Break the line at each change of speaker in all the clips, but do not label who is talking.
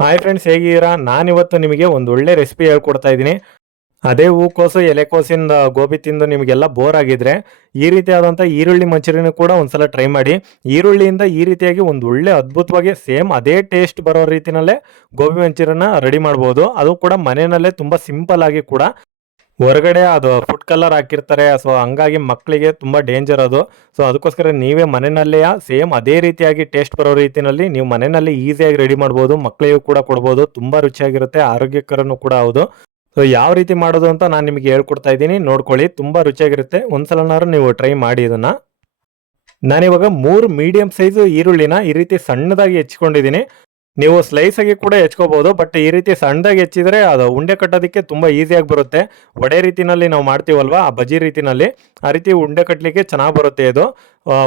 Hi friends ಹೇಗಿದ್ದೀರಾ? ನಾನಿವತ್ತು ನಿಮಗೆ ಒಂದು ಒಳ್ಳೆ ರೆಸಿಪಿ ಹೇಳ್ಕೊಡ್ತಾ ಇದ್ದೀನಿ. ಅದೇ ಹೂಕೋಸು, ಎಲೆಕೋಸಿಂದ ಗೋಬಿ ತಿಂದು ನಿಮಗೆಲ್ಲ ಬೋರ್ ಆಗಿದ್ರೆ ಈ ರೀತಿಯಾದಂಥ ಈರುಳ್ಳಿ ಮಂಚೂರಿಯನ್ನು ಕೂಡ ಒಂದ್ಸಲ ಟ್ರೈ ಮಾಡಿ. ಈರುಳ್ಳಿಯಿಂದ ಈ ರೀತಿಯಾಗಿ ಒಂದು ಒಳ್ಳೆ ಅದ್ಭುತವಾಗಿ ಸೇಮ್ ಅದೇ ಟೇಸ್ಟ್ ಬರೋ ರೀತಿನಲ್ಲೇ ಗೋಬಿ ಮಂಚೂರಿಯನ್ನ ರೆಡಿ ಮಾಡ್ಬೋದು. ಅದು ಕೂಡ ಮನೆಯಲ್ಲೇ ತುಂಬ ಸಿಂಪಲ್ ಆಗಿ ಕೂಡ ಹೊರಗಡೆ ಅದು ಫುಡ್ ಕಲರ್ ಹಾಕಿರ್ತಾರೆ. ಸೊ ಹಂಗಾಗಿ ಮಕ್ಕಳಿಗೆ ತುಂಬ ಡೇಂಜರ್ ಅದು. ಸೊ ಅದಕ್ಕೋಸ್ಕರ ನೀವೇ ಮನೆಯಲ್ಲೇ ಸೇಮ್ ಅದೇ ರೀತಿಯಾಗಿ ಟೇಸ್ಟ್ ಬರೋ ರೀತಿಯಲ್ಲಿ ನೀವು ಮನೆಯಲ್ಲಿ ಈಸಿಯಾಗಿ ರೆಡಿ ಮಾಡ್ಬೋದು. ಮಕ್ಕಳಿಗೂ ಕೂಡ ಕೊಡ್ಬೋದು. ತುಂಬ ರುಚಿಯಾಗಿರುತ್ತೆ. ಆರೋಗ್ಯಕರನೂ ಕೂಡ ಹೌದು. ಸೊ ಯಾವ ರೀತಿ ಮಾಡೋದು ಅಂತ ನಾನು ನಿಮಗೆ ಹೇಳ್ಕೊಡ್ತಾ ಇದ್ದೀನಿ. ನೋಡ್ಕೊಳ್ಳಿ. ತುಂಬ ರುಚಿಯಾಗಿರುತ್ತೆ. ಒಂದ್ಸಲನಾದ್ರು ನೀವು ಟ್ರೈ ಮಾಡಿ ಇದನ್ನ. ನಾನಿವಾಗ ಮೂರು ಮೀಡಿಯಂ ಸೈಜು ಈರುಳ್ಳಿನ ಈ ರೀತಿ ಸಣ್ಣದಾಗಿ ಹೆಚ್ಕೊಂಡಿದ್ದೀನಿ. ನೀವು ಸ್ಲೈಸ್ ಆಗಿ ಕೂಡ ಹೆಚ್ಕೋಬಹುದು ಬಟ್ ಈ ರೀತಿ ಸಣ್ಣದಾಗಿ ಹೆಚ್ಚಿದ್ರೆ ಅದು ಉಂಡೆ ಕಟ್ಟೋದಕ್ಕೆ ತುಂಬ ಈಸಿಯಾಗಿ ಬರುತ್ತೆ. ವಡೆ ರೀತಿನಲ್ಲಿ ನಾವು ಮಾಡ್ತೀವಲ್ವಾ? ಆ ಬಜಿ ರೀತಿನಲ್ಲಿ ಆ ರೀತಿ ಉಂಡೆ ಕಟ್ಟಲಿಕ್ಕೆ ಚೆನ್ನಾಗಿ ಬರುತ್ತೆ ಇದು.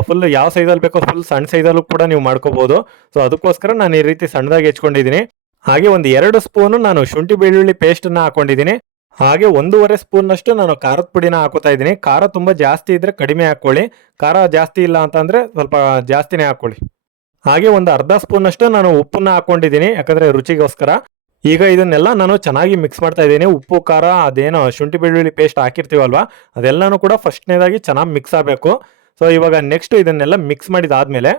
ಫುಲ್ ಯಾವ ಸೈಜಲ್ಲಿ ಬೇಕೋ ಫುಲ್ ಸಣ್ಣ ಸೈಜಲ್ಲೂ ಕೂಡ ನೀವು ಮಾಡ್ಕೋಬಹುದು ಸೊ ಅದಕ್ಕೋಸ್ಕರ ನಾನು ಈ ರೀತಿ ಸಣ್ಣದಾಗಿ ಹೆಚ್ಕೊಂಡಿದ್ದೀನಿ. ಹಾಗೆ ಒಂದು ಎರಡು ಸ್ಪೂನು ನಾನು ಶುಂಠಿ ಬೆಳ್ಳುಳ್ಳಿ ಪೇಸ್ಟನ್ನು ಹಾಕೊಂಡಿದ್ದೀನಿ. ಹಾಗೆ ಒಂದೂವರೆ ಸ್ಪೂನ್ನಷ್ಟು ನಾನು ಖಾರದ ಪುಡಿನ ಹಾಕೋತಾ ಇದ್ದೀನಿ. ಖಾರ ತುಂಬ ಜಾಸ್ತಿ ಇದ್ದರೆ ಕಡಿಮೆ ಹಾಕ್ಕೊಳ್ಳಿ. ಖಾರ ಜಾಸ್ತಿ ಇಲ್ಲ ಅಂತಂದರೆ ಸ್ವಲ್ಪ ಜಾಸ್ತಿನೇ ಹಾಕ್ಕೊಳ್ಳಿ. ಹಾಗೆ ಒಂದು ಅರ್ಧ ಸ್ಪೂನಷ್ಟು ನಾನು ಉಪ್ಪನ್ನ ಹಾಕೊಂಡಿದ್ದೀನಿ ಯಾಕಂದ್ರೆ ರುಚಿಗೋಸ್ಕರ. ಈಗ ಇದನ್ನೆಲ್ಲ ನಾನು ಚೆನ್ನಾಗಿ ಮಿಕ್ಸ್ ಮಾಡ್ತಾ ಇದ್ದೀನಿ. ಉಪ್ಪು, ಖಾರ, ಅದೇನೋ ಶುಂಠಿ ಬೆಳ್ಳುಳ್ಳಿ ಪೇಸ್ಟ್ ಹಾಕಿರ್ತೀವಲ್ವಾ? ಅದೆಲ್ಲನೂ ಕೂಡ ಫಸ್ಟ್ನೇದಾಗಿ ಚೆನ್ನಾಗಿ ಮಿಕ್ಸ್ ಆಗಬೇಕು. ಸೊ ಇವಾಗ ನೆಕ್ಸ್ಟ್ ಇದನ್ನೆಲ್ಲ ಮಿಕ್ಸ್ ಮಾಡಿದಾದ್ಮೇಲೆ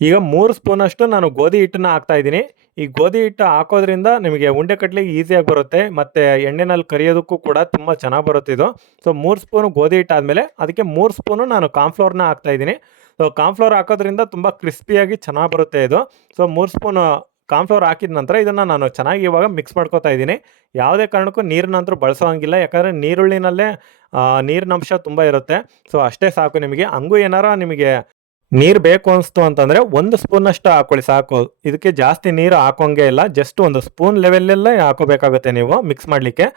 ಈಗ ಮೂರು ಸ್ಪೂನಷ್ಟು ನಾನು ಗೋಧಿ ಹಿಟ್ಟನ್ನ ಹಾಕ್ತಾ ಇದ್ದೀನಿ. ಈ ಗೋಧಿ ಹಿಟ್ಟು ಹಾಕೋದ್ರಿಂದ ನಿಮಗೆ ಉಂಡೆ ಕಟ್ಲಿಗೆ ಈಸಿಯಾಗಿ ಬರುತ್ತೆ, ಮತ್ತು ಎಣ್ಣೆನಲ್ಲಿ ಕರಿಯೋದಕ್ಕೂ ಕೂಡ ತುಂಬ ಚೆನ್ನಾಗಿ ಬರುತ್ತೆ ಸೊ ಮೂರು ಸ್ಪೂನು ಗೋಧಿ ಹಿಟ್ಟು ಆದಮೇಲೆ ಅದಕ್ಕೆ ಮೂರು ಸ್ಪೂನು ನಾನು ಕಾನ್ಫ್ಲೋರ್ನ ಹಾಕ್ತಾ ಇದ್ದೀನಿ. ಸೊ ಕಾನ್ಫ್ಲೋರ್ ಹಾಕೋದ್ರಿಂದ ತುಂಬ ಕ್ರಿಸ್ಪಿಯಾಗಿ ಚೆನ್ನಾಗಿ ಬರುತ್ತೆ ಇದು. ಸೊ ಮೂರು ಸ್ಪೂನ್ ಕಾನ್ಫ್ಲೋರ್ ಹಾಕಿದ ನಂತರ ಇದನ್ನು ನಾನು ಚೆನ್ನಾಗಿ ಇವಾಗ ಮಿಕ್ಸ್ ಮಾಡ್ಕೋತಾ ಇದ್ದೀನಿ. ಯಾವುದೇ ಕಾರಣಕ್ಕೂ ನೀರನ್ನಂತರೂ ಬಳಸೋಂಗಿಲ್ಲ. ಯಾಕಂದರೆ ನೀರುಳ್ಳಿನಲ್ಲೇ ನೀರಿನ ಅಂಶ ತುಂಬ ಇರುತ್ತೆ. ಸೊ ಅಷ್ಟೇ ಸಾಕು ನಿಮಗೆ. ಹಂಗೂ ಏನಾರ ನಿಮಗೆ ನೀರು ಬೇಕು ಅನಿಸ್ತು ಅಂತಂದರೆ ಒಂದು ಸ್ಪೂನಷ್ಟು ಹಾಕೊಳ್ಳಿ ಸಾಕು. ಇದಕ್ಕೆ ಜಾಸ್ತಿ ನೀರು ಹಾಕೋಂಗೆ ಇಲ್ಲ. ಜಸ್ಟ್ ಒಂದು ಸ್ಪೂನ್ ಲೆವೆಲಲ್ಲೇ ಹಾಕೋಬೇಕಾಗುತ್ತೆ ನೀವು ಮಿಕ್ಸ್ ಮಾಡಲಿಕ್ಕೆ.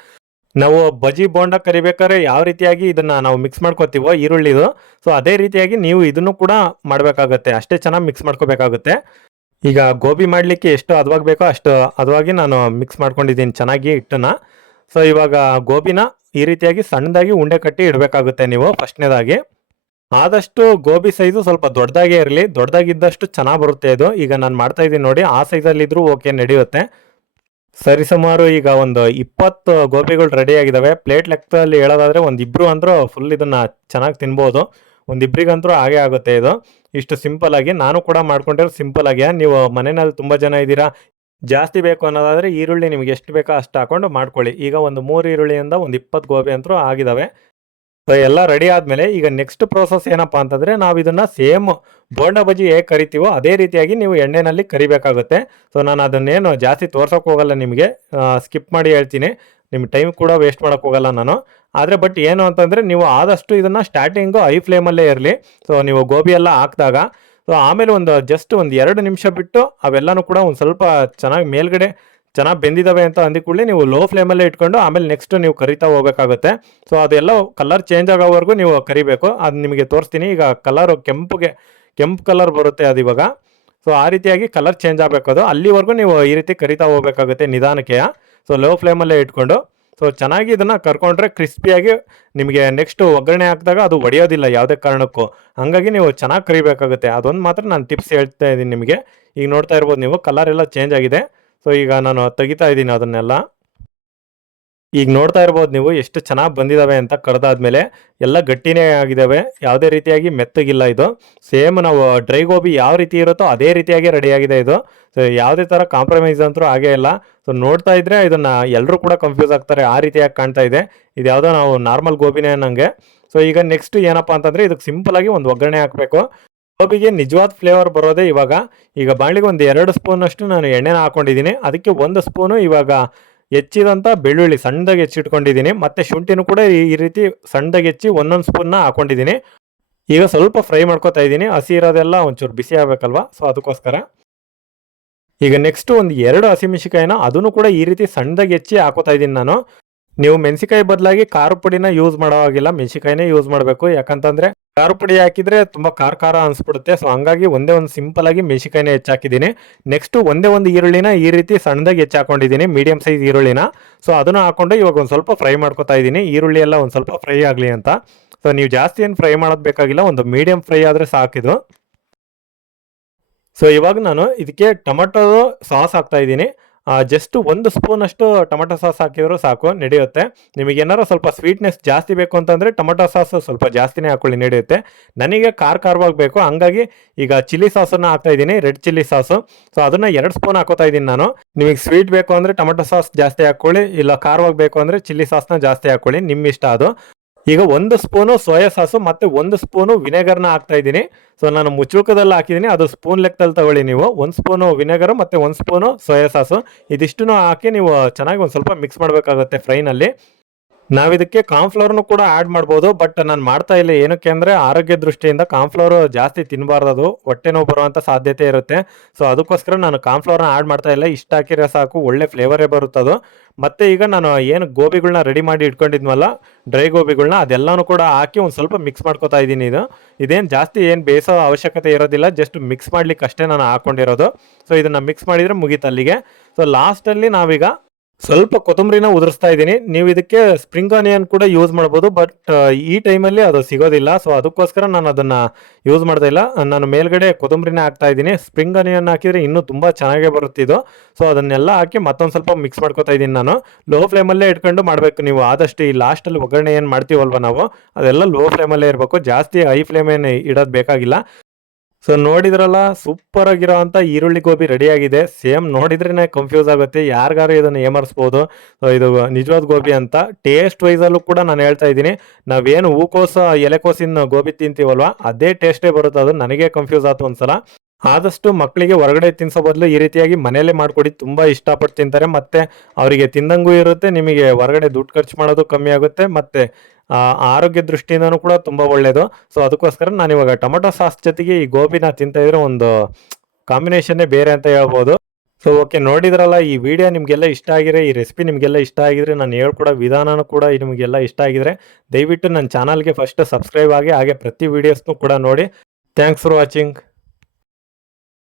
ನಾವು ಬಜಿ ಬೋಂಡ ಕರಿಬೇಕಾದ್ರೆ ಯಾವ ರೀತಿಯಾಗಿ ಇದನ್ನ ನಾವು ಮಿಕ್ಸ್ ಮಾಡ್ಕೋತೀವೋ ಈರುಳ್ಳಿದು ಸೊ ಅದೇ ರೀತಿಯಾಗಿ ನೀವು ಇದನ್ನು ಕೂಡ ಮಾಡಬೇಕಾಗುತ್ತೆ. ಅಷ್ಟೇ ಚೆನ್ನಾಗಿ ಮಿಕ್ಸ್ ಮಾಡ್ಕೋಬೇಕಾಗುತ್ತೆ. ಈಗ ಗೋಬಿ ಮಾಡಲಿಕ್ಕೆ ಎಷ್ಟು ಹದವಾಗಿ ಬೇಕೋ ಅಷ್ಟು ಹದವಾಗಿ ನಾನು ಮಿಕ್ಸ್ ಮಾಡ್ಕೊಂಡಿದ್ದೀನಿ ಚೆನ್ನಾಗಿ ಹಿಟ್ಟನ್ನ. ಸೊ ಇವಾಗ ಗೋಬಿನ ಈ ರೀತಿಯಾಗಿ ಸಣ್ಣದಾಗಿ ಉಂಡೆ ಕಟ್ಟಿ ಇಡಬೇಕಾಗುತ್ತೆ ನೀವು ಫಸ್ಟ್ನೇದಾಗಿ. ಆದಷ್ಟು ಗೋಬಿ ಸೈಜು ಸ್ವಲ್ಪ ದೊಡ್ಡದಾಗೇ ಇರಲಿ. ದೊಡ್ಡದಾಗಿದ್ದಷ್ಟು ಚೆನ್ನಾಗಿ ಬರುತ್ತೆ ಇದು. ಈಗ ನಾನು ಮಾಡ್ತಾ ಇದ್ದೀನಿ ನೋಡಿ, ಆ ಸೈಜಲ್ಲಿ ಇದ್ರೂ ಓಕೆ ನಡೆಯುತ್ತೆ. ಸರಿಸುಮಾರು ಈಗ ಒಂದು ಇಪ್ಪತ್ತು ಗೋಬಿಗಳು ರೆಡಿ ಆಗಿದ್ದಾವೆ ಪ್ಲೇಟ್ ಲೆಕ್ಕದಲ್ಲಿ ಹೇಳೋದಾದ್ರೆ ಒಂದು ಇಬ್ರು ಅಂದ್ರೂ ಫುಲ್ ಇದನ್ನ ಚೆನ್ನಾಗಿ ತಿನ್ಬೋದು. ಒಂದು ಇಬ್ರಿಗಂತೂ ಹಾಗೆ ಆಗುತ್ತೆ ಇದು. ಇಷ್ಟು ಸಿಂಪಲ್ ಆಗಿ ನಾನು ಕೂಡ ಮಾಡ್ಕೊಂಡಿರೋ ಸಿಂಪಲ್ ಆಗಿ ನೀವು ಮನೆಯಲ್ಲಿ ತುಂಬ ಜನ ಇದ್ದೀರಾ? ಜಾಸ್ತಿ ಬೇಕು ಅನ್ನೋದಾದರೆ ಈರುಳ್ಳಿ ನಿಮಗೆ ಎಷ್ಟು ಬೇಕೋ ಅಷ್ಟು ಹಾಕೊಂಡು ಮಾಡ್ಕೊಳ್ಳಿ. ಈಗ ಒಂದು ಮೂರು ಈರುಳ್ಳಿಯಿಂದ ಒಂದು ಇಪ್ಪತ್ತು ಗೋಬಿ ಅಂತೂ ಆಗಿದಾವೆ. ಸೊ ಎಲ್ಲ ರೆಡಿ ಆದಮೇಲೆ ಈಗ ನೆಕ್ಸ್ಟ್ ಪ್ರೋಸೆಸ್ ಏನಪ್ಪ ಅಂತಂದರೆ ನಾವು ಇದನ್ನು ಸೇಮ್ ಬೋಂಡ ಬಜ್ಜಿ ಹೇಗೆ ಕರಿತೀವೋ ಅದೇ ರೀತಿಯಾಗಿ ನೀವು ಎಣ್ಣೆನಲ್ಲಿ ಕರಿಬೇಕಾಗುತ್ತೆ. ಸೊ ನಾನು ಅದನ್ನೇನು ಜಾಸ್ತಿ ತೋರ್ಸೋಕೆ ಹೋಗಲ್ಲ ನಿಮಗೆ. ಸ್ಕಿಪ್ ಮಾಡಿ ಹೇಳ್ತೀನಿ. ನಿಮ್ಮ ಟೈಮ್ ಕೂಡ ವೇಸ್ಟ್ ಮಾಡೋಕೆ ಹೋಗಲ್ಲ ನಾನು. ಆದರೆ ಬಟ್ ಏನು ಅಂತಂದರೆ ನೀವು ಆದಷ್ಟು ಇದನ್ನು ಸ್ಟಾರ್ಟಿಂಗು ಐ ಫ್ಲೇಮಲ್ಲೇ ಇರಲಿ. ಸೊ ನೀವು ಗೋಬಿ ಎಲ್ಲ ಹಾಕಿದಾಗ. ಸೊ ಆಮೇಲೆ ಒಂದು ಜಸ್ಟ್ ಒಂದು ಎರಡು ನಿಮಿಷ ಬಿಟ್ಟು ಅವೆಲ್ಲನೂ ಕೂಡ ಒಂದು ಸ್ವಲ್ಪ ಚೆನ್ನಾಗಿ ಮೇಲ್ಗಡೆ ಚೆನ್ನಾಗಿ ಬೆಂದಿದ್ದಾವೆ ಅಂತ ಅಂದ ಕೂಡಲೇ ನೀವು ಲೋ ಫ್ಲೇಮಲ್ಲೇ ಇಟ್ಕೊಂಡು ಆಮೇಲೆ ನೆಕ್ಸ್ಟ್ ನೀವು ಕರಿತಾ ಹೋಗಬೇಕಾಗುತ್ತೆ. ಸೊ ಅದೆಲ್ಲ ಕಲರ್ ಚೇಂಜ್ ಆಗೋವರೆಗೂ ನೀವು ಕರಿಬೇಕು. ಅದು ನಿಮಗೆ ತೋರಿಸ್ತೀನಿ. ಈಗ ಕಲರು ಕೆಂಪುಗೆ, ಕೆಂಪು ಕಲರ್ ಬರುತ್ತೆ ಅದು ಇವಾಗ. ಸೊ ಆ ರೀತಿಯಾಗಿ ಕಲರ್ ಚೇಂಜ್ ಆಗಬೇಕು ಅದು. ಅಲ್ಲಿವರೆಗೂ ನೀವು ಈ ರೀತಿ ಕರಿತಾ ಹೋಗಬೇಕಾಗುತ್ತೆ ನಿಧಾನಕ್ಕೆ. ಸೊ ಲೋ ಫ್ಲೇಮಲ್ಲೇ ಇಟ್ಕೊಂಡು. ಸೊ ಚೆನ್ನಾಗಿ ಇದನ್ನು ಕರ್ಕೊಂಡ್ರೆ ಕ್ರಿಸ್ಪಿಯಾಗಿ ನಿಮಗೆ ನೆಕ್ಸ್ಟ್ ಒಗ್ಗರಣೆ ಹಾಕಿದಾಗ ಅದು ಒಡೆಯೋದಿಲ್ಲ ಯಾವುದೇ ಕಾರಣಕ್ಕೂ. ಹಾಗಾಗಿ ನೀವು ಚೆನ್ನಾಗಿ ಕರಿಬೇಕಾಗುತ್ತೆ. ಅದೊಂದು ಮಾತ್ರ ನಾನು ಟಿಪ್ಸ್ ಹೇಳ್ತಾ ಇದ್ದೀನಿ ನಿಮಗೆ. ಈಗ ನೋಡ್ತಾ ಇರ್ಬೋದು ನೀವು ಕಲರ್ ಎಲ್ಲ ಚೇಂಜ್ ಆಗಿದೆ. ಸೊ ಈಗ ನಾನು ತೆಗಿತಾ ಇದ್ದೀನಿ ಅದನ್ನೆಲ್ಲ. ಈಗ ನೋಡ್ತಾ ಇರ್ಬೋದು ನೀವು ಎಷ್ಟು ಚೆನ್ನಾಗಿ ಬಂದಿದ್ದಾವೆ ಅಂತ ಕರೆದಾದ್ಮೇಲೆ ಎಲ್ಲ ಗಟ್ಟಿನೇ ಆಗಿದ್ದಾವೆ ಯಾವುದೇ ರೀತಿಯಾಗಿ ಮೆತ್ತಗಿಲ್ಲ ಇದು. ಸೇಮ್ ನಾವು ಡ್ರೈ ಗೋಬಿ ಯಾವ ರೀತಿ ಇರುತ್ತೋ ಅದೇ ರೀತಿಯಾಗಿ ರೆಡಿ ಆಗಿದೆ ಇದು. ಸೊ ಯಾವುದೇ ಥರ ಕಾಂಪ್ರಮೈಸ್ ಅಂತೂ ಆಗೇ ಇಲ್ಲ. ಸೊ ನೋಡ್ತಾ ಇದ್ರೆ ಇದನ್ನು ಎಲ್ಲರೂ ಕೂಡ ಕನ್ಫ್ಯೂಸ್ ಆಗ್ತಾರೆ. ಆ ರೀತಿಯಾಗಿ ಕಾಣ್ತಾ ಇದೆ. ಇದು ಯಾವುದೋ ನಾವು ನಾರ್ಮಲ್ ಗೋಬಿನೇ ನನಗೆ ಸೊ ಈಗ ನೆಕ್ಸ್ಟ್ ಏನಪ್ಪ ಅಂತಂದರೆ ಇದಕ್ಕೆ ಸಿಂಪಲ್ ಆಗಿ ಒಂದು ಒಗ್ಗರಣೆ ಹಾಕಬೇಕು. ಗೋಬಿಗೆ ನಿಜವಾದ ಫ್ಲೇವರ್ ಬರೋದೇ ಇವಾಗ. ಈಗ ಬಾಣಲಿಗೆ ಒಂದು ಎರಡು ಸ್ಪೂನಷ್ಟು ನಾನು ಎಣ್ಣೆನ ಹಾಕೊಂಡಿದ್ದೀನಿ. ಅದಕ್ಕೆ ಒಂದು ಸ್ಪೂನು ಇವಾಗ ಹೆಚ್ಚಿದಂಥ ಬೆಳ್ಳುಳ್ಳಿ ಸಣ್ಣದಾಗಿ ಹೆಚ್ಚಿಟ್ಕೊಂಡಿದ್ದೀನಿ. ಮತ್ತು ಶುಂಠಿನೂ ಕೂಡ ಈ ರೀತಿ ಸಣ್ಣದಾಗಿ ಹೆಚ್ಚಿ ಒಂದೊಂದು ಸ್ಪೂನ್ನ ಹಾಕೊಂಡಿದ್ದೀನಿ. ಈಗ ಸ್ವಲ್ಪ ಫ್ರೈ ಮಾಡ್ಕೊತಾ ಇದ್ದೀನಿ. ಹಸಿ ಇರೋದೆಲ್ಲ ಒಂಚೂರು ಬಿಸಿ ಆಗಬೇಕಲ್ವಾ? ಸೊ ಅದಕ್ಕೋಸ್ಕರ. ಈಗ ನೆಕ್ಸ್ಟ್ ಒಂದು ಎರಡು ಹಸಿಮೆಣಸಿಕಾಯಿನ ಅದನ್ನು ಕೂಡ ಈ ರೀತಿ ಸಣ್ಣದಾಗಿ ಹೆಚ್ಚಿ ಹಾಕೋತಾ ಇದ್ದೀನಿ ನಾನು. ನೀವು ಮೆಣಸಿಕಾಯಿ ಬದಲಾಗಿ ಖಾರ ಪುಡಿನ ಯೂಸ್ ಮಾಡೋ ಹಾಗಿಲ್ಲ. ಮೆಣಸಿಕಾಯಿನೇ ಯೂಸ್ ಮಾಡಬೇಕು. ಯಾಕಂತಂದ್ರೆ ಖಾರ ಪುಡಿ ಹಾಕಿದ್ರೆ ತುಂಬಾ ಖಾರ ಖಾರ ಅನ್ಸ್ಬಿಡುತ್ತೆ. ಸೊ ಹಂಗಾಗಿ ಒಂದೇ ಒಂದು ಸಿಂಪಲ್ ಆಗಿ ಮೆಣಸಿಕಾಯಿನ ಹೆಚ್ಚಾಕಿದ್ದೀನಿ. ನೆಕ್ಸ್ಟ್ ಒಂದೇ ಒಂದು ಈರುಳ್ಳಿನ ಈ ರೀತಿ ಸಣ್ಣದಾಗಿ ಹೆಚ್ಚಾಕೊಂಡಿದ್ದೀನಿ ಮೀಡಿಯಂ ಸೈಜ್ ಈರುಳ್ಳಿನ. ಸೊ ಅದನ್ನು ಹಾಕೊಂಡು ಇವಾಗ ಒಂದು ಸ್ವಲ್ಪ ಫ್ರೈ ಮಾಡ್ಕೊತಾ ಇದ್ದೀನಿ. ಈರುಳ್ಳಿ ಎಲ್ಲ ಒಂದು ಸ್ವಲ್ಪ ಫ್ರೈ ಆಗಲಿ ಅಂತ. ಸೊ ನೀವು ಜಾಸ್ತಿ ಏನು ಫ್ರೈ ಮಾಡೋದು ಬೇಕಾಗಿಲ್ಲ, ಒಂದು ಮೀಡಿಯಂ ಫ್ರೈ ಆದರೆ ಸಾಕಿದು ಸೊ ಇವಾಗ ನಾನು ಇದಕ್ಕೆ ಟೊಮೆಟೊ ಸಾಸ್ ಹಾಕ್ತಾ ಇದ್ದೀನಿ. ಜಸ್ಟ್ ಒಂದು ಸ್ಪೂನಷ್ಟು ಟೊಮೆಟೊ ಸಾಸ್ ಹಾಕಿದ್ರು ಸಾಕು, ನಡೆಯುತ್ತೆ. ನಿಮಗೆ ಏನಾರು ಸ್ವಲ್ಪ ಸ್ವೀಟ್ನೆಸ್ ಜಾಸ್ತಿ ಬೇಕು ಅಂತಂದರೆ ಟೊಮೆಟೊ ಸಾಸ್ ಸ್ವಲ್ಪ ಜಾಸ್ತಿನೇ ಹಾಕೊಳ್ಳಿ, ನಡೆಯುತ್ತೆ. ನನಗೆ ಖಾರ ಖಾರವಾಗಿ ಬೇಕು, ಹಂಗಾಗಿ ಈಗ ಚಿಲ್ಲಿ ಸಾಸನ್ನು ಹಾಕ್ತಾ ಇದ್ದೀನಿ, ರೆಡ್ ಚಿಲ್ಲಿ ಸಾಸು. ಸೊ ಅದನ್ನು ಎರಡು ಸ್ಪೂನ್ ಹಾಕೋತಾ ಇದ್ದೀನಿ ನಾನು. ನಿಮಗೆ ಸ್ವೀಟ್ ಬೇಕು ಅಂದರೆ ಟೊಮೆಟೊ ಸಾಸ್ ಜಾಸ್ತಿ ಹಾಕ್ಕೊಳ್ಳಿ ಇಲ್ಲ ಖಾರವಾಗಿ ಬೇಕು ಅಂದರೆ ಚಿಲ್ಲಿ ಸಾಸ್ನ ಜಾಸ್ತಿ ಹಾಕ್ಕೊಳ್ಳಿ ನಿಮ್ಮ ಇಷ್ಟ ಅದು. ಈಗ ಒಂದು ಸ್ಪೂನು ಸೋಯಾ ಸಾಸು, ಮತ್ತೆ ಒಂದು ಸ್ಪೂನು ವಿನೆಗರ್ನ ಹಾಕ್ತಾ ಇದ್ದೀನಿ. ಸೊ ನಾನು ಮುಚ್ಚುಕದಲ್ಲಿ ಹಾಕಿದ್ದೀನಿ. ಅದು ಸ್ಪೂನ್ ಲೆಕ್ಕದಲ್ಲಿ ತಗೊಳ್ಳಿ ನೀವು. ಒಂದು ಸ್ಪೂನು ವಿನೆಗರ್ ಮತ್ತು ಒಂದು ಸ್ಪೂನು ಸೋಯಾ ಸಾಸು. ಇದಿಷ್ಟು ಹಾಕಿ ನೀವು ಚೆನ್ನಾಗಿ ಒಂದು ಸ್ವಲ್ಪ ಮಿಕ್ಸ್ ಮಾಡಬೇಕಾಗುತ್ತೆ ಫ್ರೈನಲ್ಲಿ ನಾವಿದಕ್ಕೆ ಕಾರ್ನ್ಫ್ಲವರ್ನು ಕೂಡ ಆ್ಯಡ್ ಮಾಡ್ಬೋದು ಬಟ್ ನಾನು ಮಾಡ್ತಾ ಇಲ್ಲ ಏನಕ್ಕೆ ಅಂದರೆ ಆರೋಗ್ಯ ದೃಷ್ಟಿಯಿಂದ ಕಾನ್ಫ್ಲವರ್ ಜಾಸ್ತಿ ತಿನ್ನಬಾರ್ದು ಹೊಟ್ಟೆ ನೋವು ಬರುವಂಥ ಸಾಧ್ಯತೆ ಇರುತ್ತೆ. ಸೊ ಅದಕ್ಕೋಸ್ಕರ ನಾನು ಕಾರ್ನ್ಫ್ಲವರ್ನ ಆ್ಯಡ್ ಮಾಡ್ತಾ ಇಲ್ಲ, ಇಷ್ಟ ಹಾಕಿರೋ ಸಾಕು, ಒಳ್ಳೆ ಫ್ಲೇವರೇ ಬರುತ್ತದು ಮತ್ತೆ ಈಗ ನಾನು ಏನು ಗೋಬಿಗಳನ್ನ ರೆಡಿ ಮಾಡಿ ಇಟ್ಕೊಂಡಿದ್ವಲ್ಲ ಡ್ರೈ ಗೋಬಿಗಳನ್ನ ಅದೆಲ್ಲನೂ ಕೂಡ ಹಾಕಿ ಒಂದು ಸ್ವಲ್ಪ ಮಿಕ್ಸ್ ಮಾಡ್ಕೊತಾ ಇದ್ದೀನಿ ಇದು. ಇದೇನು ಜಾಸ್ತಿ ಏನು ಬೇಯಿಸೋ ಅವಶ್ಯಕತೆ ಇರೋದಿಲ್ಲ ಜಸ್ಟ್ ಮಿಕ್ಸ್ ಮಾಡ್ಲಿಕ್ಕೆ ಅಷ್ಟೇ ನಾನು ಹಾಕೊಂಡಿರೋದು. ಸೊ ಇದನ್ನು ಮಿಕ್ಸ್ ಮಾಡಿದರೆ ಮುಗೀತು ಅಲ್ಲಿಗೆ. ಸೊ ಲಾಸ್ಟಲ್ಲಿ ನಾವೀಗ ಸ್ವಲ್ಪ ಕೊತ್ತಂಬರಿನ ಉದುರಿಸ್ತಾ ಇದ್ದೀನಿ. ನೀವು ಇದಕ್ಕೆ ಸ್ಪ್ರಿಂಗ್ ಆನಿಯನ್ ಕೂಡ ಯೂಸ್ ಮಾಡ್ಬೋದು ಬಟ್ ಈ ಟೈಮಲ್ಲಿ ಅದು ಸಿಗೋದಿಲ್ಲ. ಸೊ ಅದಕ್ಕೋಸ್ಕರ ನಾನು ಅದನ್ನು ಯೂಸ್ ಮಾಡ್ತಾ ಇಲ್ಲ. ನಾನು ಮೇಲ್ಗಡೆ ಕೊತ್ತಂಬರಿನ ಹಾಕ್ತಾ ಇದ್ದೀನಿ. ಸ್ಪ್ರಿಂಗ್ ಆನಿಯನ್ ಹಾಕಿದರೆ ಇನ್ನೂ ತುಂಬ ಚೆನ್ನಾಗೇ ಬರುತ್ತಿದ್ದು ಸೊ ಅದನ್ನೆಲ್ಲ ಹಾಕಿ ಮತ್ತೊಂದು ಸ್ವಲ್ಪ ಮಿಕ್ಸ್ ಮಾಡ್ಕೊತಾ ಇದ್ದೀನಿ ನಾನು. ಲೋ ಫ್ಲೇಮಲ್ಲೇ ಇಟ್ಕೊಂಡು ಮಾಡಬೇಕು ನೀವು. ಆದಷ್ಟು ಈ ಲಾಸ್ಟಲ್ಲಿ ಒಗ್ಗರಣೆ ಏನು ಮಾಡ್ತೀವಲ್ವ ನಾವು, ಅದೆಲ್ಲ ಲೋ ಫ್ಲೇಮಲ್ಲೇ ಇರಬೇಕು. ಜಾಸ್ತಿ ಹೈ ಫ್ಲೇಮ್ ಏನು ಇಡೋದು ಬೇಕಾಗಿಲ್ಲ. ಸೊ ನೋಡಿದ್ರಲ್ಲ ಸೂಪರ್ ಆಗಿರೋ ಅಂತ ಈರುಳ್ಳಿ ಗೋಬಿ ರೆಡಿ ಆಗಿದೆ ಸೇಮ್ ನೋಡಿದ್ರೇನೆ ಕನ್ಫ್ಯೂಸ್ ಆಗುತ್ತೆ. ಯಾರಿಗಾರು ಇದನ್ನು ಏಮರ್ಸ್ಬೋದು. ಸೊ ಇದು ನಿಜವಾದ ಗೋಬಿ ಅಂತ ಟೇಸ್ಟ್ ವೈಸಲ್ಲೂ ಕೂಡ ನಾನು ಹೇಳ್ತಾ ಇದ್ದೀನಿ. ನಾವೇನು ಹೂಕೋಸ, ಎಲೆಕೋಸಿನ ಗೋಬಿ ತಿಂತೀವಲ್ವ, ಅದೇ ಟೇಸ್ಟೇ ಬರುತ್ತೆ. ಅದು ನನಗೆ ಕನ್ಫ್ಯೂಸ್ ಆಯ್ತು ಒಂದ್ಸಲ. ಆದಷ್ಟು ಮಕ್ಕಳಿಗೆ ಹೊರಗಡೆ ತಿನ್ಸೋ ಬದಲು ಈ ರೀತಿಯಾಗಿ ಮನೆಯಲ್ಲೇ ಮಾಡಿಕೊಡಿ. ತುಂಬ ಇಷ್ಟಪಟ್ಟು ತಿಂತಾರೆ. ಮತ್ತೆ ಅವರಿಗೆ ತಿಂದಂಗೂ ಇರುತ್ತೆ. ನಿಮಗೆ ಹೊರಗಡೆ ದುಡ್ಡು ಖರ್ಚು ಮಾಡೋದು ಕಮ್ಮಿ ಆಗುತ್ತೆ. ಮತ್ತೆ ಆರೋಗ್ಯ ದೃಷ್ಟಿಯಿಂದನೂ ಕೂಡ ತುಂಬ ಒಳ್ಳೆಯದು ಸೊ ಅದಕ್ಕೋಸ್ಕರ ನಾನು ಇವಾಗ ಟೊಮೊಟೊ ಸಾಸ್ ಜೊತೆಗೆ ಈ ಗೋಬಿನ ತಿಂತಾ ಇದ್ರೆ ಒಂದು ಕಾಂಬಿನೇಷನ್ನೇ ಬೇರೆ ಅಂತ ಹೇಳ್ಬೋದು. ಸೊ ಓಕೆ ನೋಡಿದ್ರಲ್ಲ, ಈ ವಿಡಿಯೋ ನಿಮಗೆಲ್ಲ ಇಷ್ಟ ಆಗಿದ್ರೆ, ಈ ರೆಸಿಪಿ ನಿಮಗೆಲ್ಲ ಇಷ್ಟ ಆಗಿದ್ರೆ, ನಾನು ಹೇಳ್ಕೊಡೋ ವಿಧಾನನೂ ಕೂಡ ನಿಮಗೆಲ್ಲ ಇಷ್ಟ ಆಗಿದ್ರೆ, ದಯವಿಟ್ಟು ನನ್ನ ಚಾನಲ್ಗೆ ಫಸ್ಟ್ ಸಬ್ಸ್ಕ್ರೈಬ್ ಆಗಿ, ಹಾಗೆ ಪ್ರತಿ ವೀಡಿಯೋಸ್ನೂ ಕೂಡ ನೋಡಿ. Thanks for watching